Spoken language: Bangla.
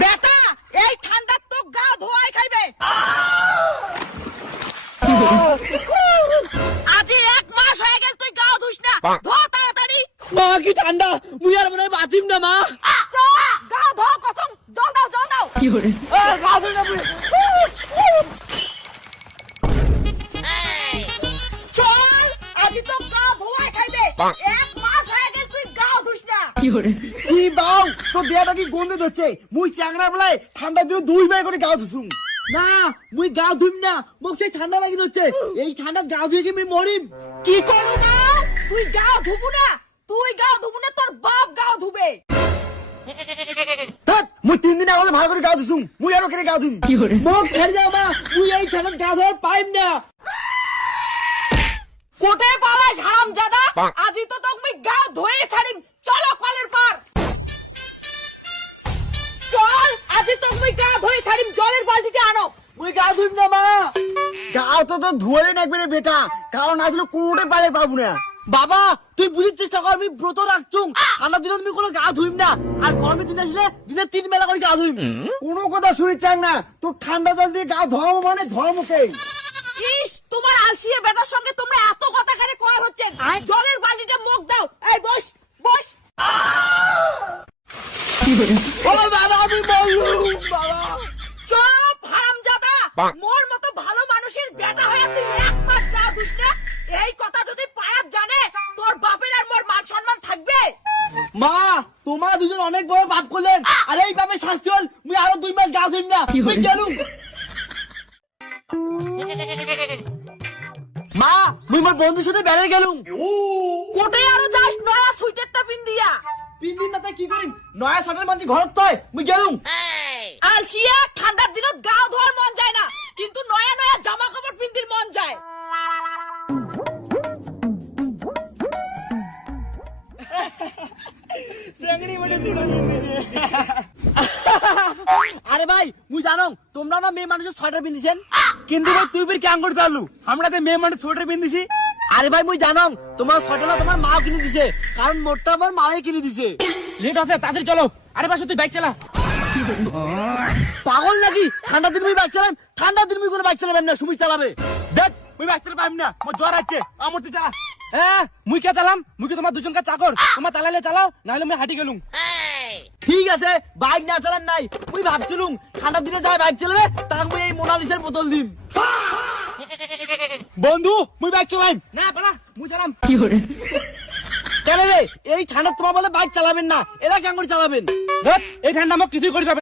বেটা এই ঠান্ডা তো গা ধোয়াই খাইবে। আজি 1 মাস হয়ে গেল তুই গা ধুস না, ধো তাড়াতাড়ি। মা কি ঠান্ডা, মুই আর মনে বাঁচিম না মা। গা ধো কসম, জল দাও জল দাও। কি করে গা ধুই না মুই। চল আজি তো গা ধোয়াই খাইবে। 1 মাস হয়ে গেল তুই গা ধুস না। কি করে জি বাউ তো দেয়াটা কি গন্ধ হচ্ছে। মুই চ্যাংড়া বেলায় ঠান্ডা দিনে 2 বার করে গাও ধুসুম। না মুই গা ধুইম না, মোক সেই ঠান্ডা লাগি হচ্ছে। এই ঠান্ডা গা ধুয়ে কি মুই মরিম। কি করু না তুই গা ধুবু না, তুই গা ধুবু না তোর বাপ গা ধুবে। ধ্যাৎ, মুই 3 দিন আগে ভালো করে গাও ধুসুম। মুই আরো করে গাও ধুম। কি করে মোক ছেড়ে দাও মা, মুই এই ঠান্ডা গা ধোয়ার পাইম না। কোটে পালাস হারামজাদা, আজি তো তুমি গা ধুয়ে ছাড়িম। চলো কলের পার চল, আজি তুমি গা ধুয়ে ছাড়িম। জলের বালতিটা আনো। মুই গাও ধুইম না মা। গাও তো ধুয়ালে না একবারে বেটা, কারণ আজকে কোনোটাই পারে পাবো না। বাবা তুই বুঝির চেষ্টা কর, আমি ব্রত রাখছুম। ঠান্ডা দিনে তুমি কোনো গা ধুইম না, আর গরমের দিনে আসলে দিনে 3 বেলা করে গা ধুইম। কোনো কথা শুনি চাং না, তোর ঠান্ডা জল দিয়ে গাও ধোয়াবো মানে ধর্মকে। ইস তোমার আলসিয়ে বেটার সঙ্গে তোমরা এত কথা কারে কর হচ্ছে। জলের বালতিটা মুখ দাও। এই বস বস। ও বাবা আমি মরলুম বাবা। চুপ হারামজাদা, মোর মতো ভালো মানুষের বেটা হয়ে তুই 1 মাস গা ধুস না। এই কথা যদি পায়াত জানে, তোর বাপের আর মোর মান সম্মান থাকবে? মা তোমরা দুজন অনেক বড় পাপ করলেন, আর এই পাপের শাস্তি হল মুই আরো 2 মাস গা ধুইম না। মুই গেলুম। মা মুই মোর বন্ধুর সাথে বেড়ে গেলুম। কোটে আরো যাস নয়া সুইটারটা পিন দিয়া। 3 দিন না তাই কি করিম, নয়া শার্টের মাঝে ঘরত তয় মুই গেলুম। আলসিয়া ঠান্ডার দিনত গা ধোয়ার মন যায় না, কিন্তু নয়া নয়া জামা কাপড় পিন্দির মন যায়। আরে ভাই মুই জানো তোমরা না মেয়ে মানুষের সোয়েটার পিন্দিছেন, কিন্তু ভাই তুই বের কেন করতে পারলু? আমরা তো মেয়ে মানুষ সোয়েটার পিন্দিছি। আরে ভাই মুই জানো তোমার সোয়েটার তোমার মা কিনে দিছে, কারণ মোটটা আমার মায়ে কিনে দিছে। লেট আছে তাদের চলো। আরে বাসু তুই বাইক চালা। পাগল নাকি? ঠান্ডা দিন মুই বাইক চালাম, ঠান্ডা দিন মুই কোনো বাইক চালাবেন না, সুমি চালাবে। দেখ মুই বাইক চালাতে পারবি না, মোর জ্বর আছে। আমার তুই চালা। হ্যাঁ মুই কে চালাম? মুই কি তোমার দুজনকার চাকর? তোমার চালালে চালাও, নাহলে মুই হাঁটি গেলুম। ঠিক আছে বাইক না চালান নাই, মুই ভাবছিলুম ঠান্ডার দিনে যাই বাইক চালাবে, তাক মুই এই মোনালিসার বোতল দিম। বন্ধু মুই বাইক চালাইম না, পালা মুই চালাম। কি করে কেন রে? এই ঠান্ডা তোমার বলে বাইক চালাবেন না, এরা কেন করে চালাবেন? এই ঠান্ডা আমাকে কিছুই করবে